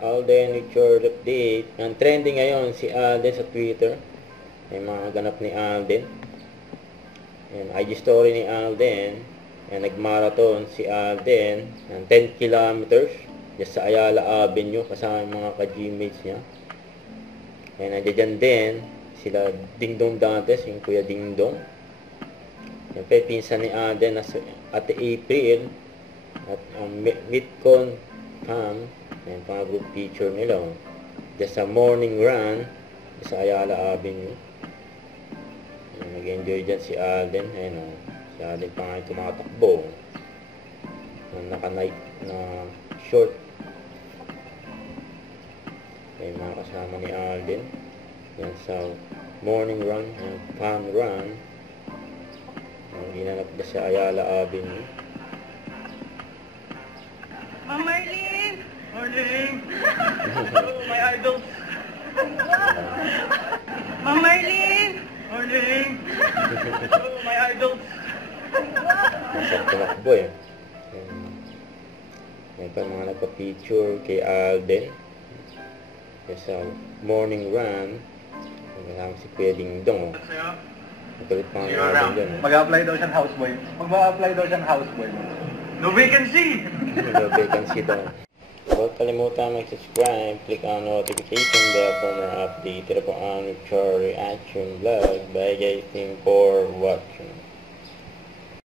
Alden with your update. Ang trending ngayon si Alden sa Twitter. May mga ganap ni Alden. And IG story ni Alden. And nagmarathon si Alden ng 10 kilometers just sa Ayala Avenue kasama yung mga ka-gmates niya. And nandiyan din sila Dingdong Dantes, yung Kuya Dingdong. Siyempre, pinsan ni Alden na Ate April at ang Midcon Cam. Ayan, pang group picture nila. Just sa morning run sa Ayala Avenue. Ayan, nag-enjoy dyan si Alden. Ayan o. Si Alden pa nga tumatakbo. Naka-night na short. Ayan, mga kasama ni Alden. Ayan, sa morning run, fun run. Ginanap na sa Ayala Avenue. Ma'am Marlene! Morning! Hello, my idols! Ma'am Marlene! Morning! Hello, my idols! Masarap tumakbo eh. May pa mga nagpa-picture kay Alden. Sa morning run. Kasama si Kuya Dingdong. Nagkalit pa nga Alden dyan. Mag-a-apply daw siyang houseboy. Mag-a-apply daw siyang houseboy. No vacancy! No vacancy daw. Huwag kalimutan mag-subscribe, click on notification bell for more update. Ito po ang Chor Reaction Vlog. Bye guys, thank you for watching.